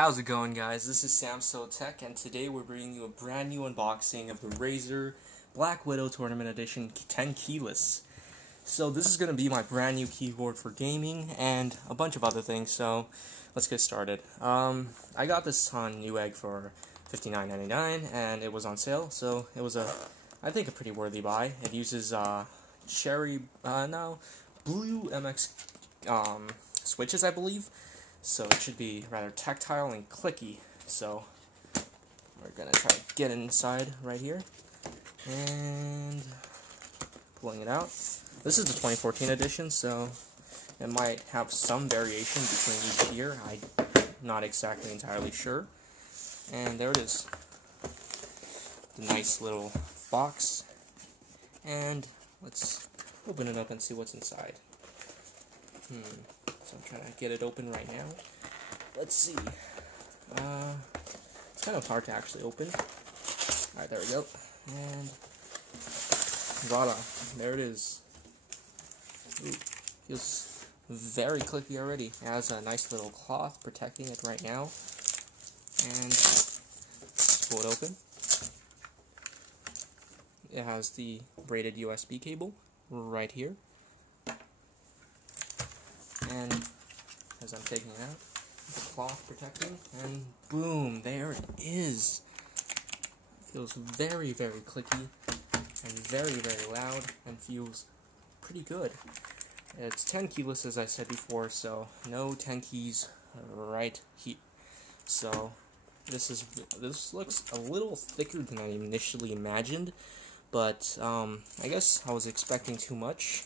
How's it going, guys? This is Sam Tech, and today we're bringing you a brand new unboxing of the Razer Black Widow Tournament Edition 10 keyless. So this is going to be my brand new keyboard for gaming and a bunch of other things, so let's get started. I got this on Newegg for $59.99 and it was on sale, so it was I think a pretty worthy buy. It uses blue MX switches, I believe. So it should be rather tactile and clicky. So we're gonna try to get inside right here and pulling it out. This is the 2014 edition, so it might have some variation between each year. I'm not exactly entirely sure. And there it is, the nice little box. And let's open it up and see what's inside. So I'm trying to get it open right now. Let's see. It's kind of hard to actually open. Alright, there we go. And voila, there it is. Ooh, feels very clicky already. It has a nice little cloth protecting it right now. And let's pull it open. It has the braided USB cable right here. And as I'm taking it out, the cloth protecting, and boom, there it is. Feels very, very clicky, and very, very loud, and feels pretty good. It's 10 keyless, as I said before, so no 10 keys right here. So this looks a little thicker than I initially imagined, but I guess I was expecting too much.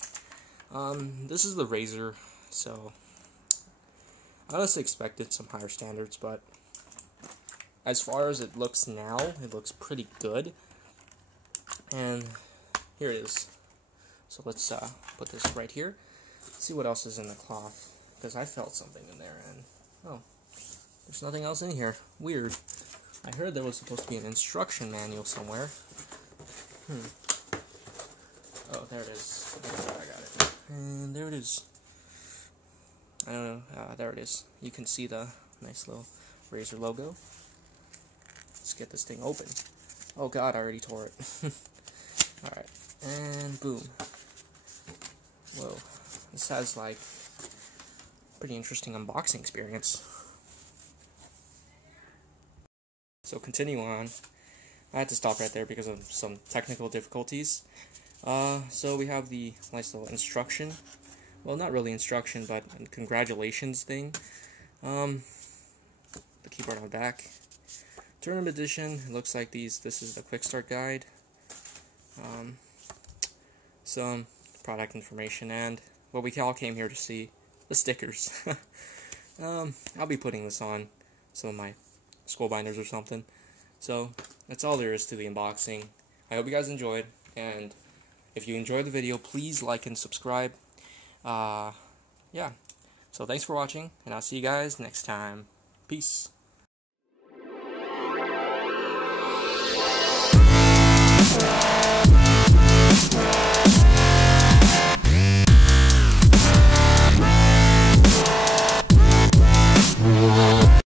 This is the Razer. So, I honestly expected some higher standards, but as far as it looks now, it looks pretty good. And here it is. So let's put this right here. Let's see what else is in the cloth, because I felt something in there, and oh, there's nothing else in here. Weird. I heard there was supposed to be an instruction manual somewhere. Oh, there it is. I got it. And there it is. I don't know, there it is. You can see the nice little Razer logo. Let's get this thing open. Oh god, I already tore it. Alright, and boom. Whoa, this has like pretty interesting unboxing experience. So continuing on, I had to stop right there because of some technical difficulties. So we have the nice little instruction. Well, not really instruction, but congratulations thing. The keyboard on the back. Tournament edition, it looks like this is the quick start guide. Some product information, and what we all came here to see, the stickers. I'll be putting this on some of my school binders or something. So, that's all there is to the unboxing. I hope you guys enjoyed, and if you enjoyed the video, please like and subscribe. Yeah, so thanks for watching, and I'll see you guys next time. Peace.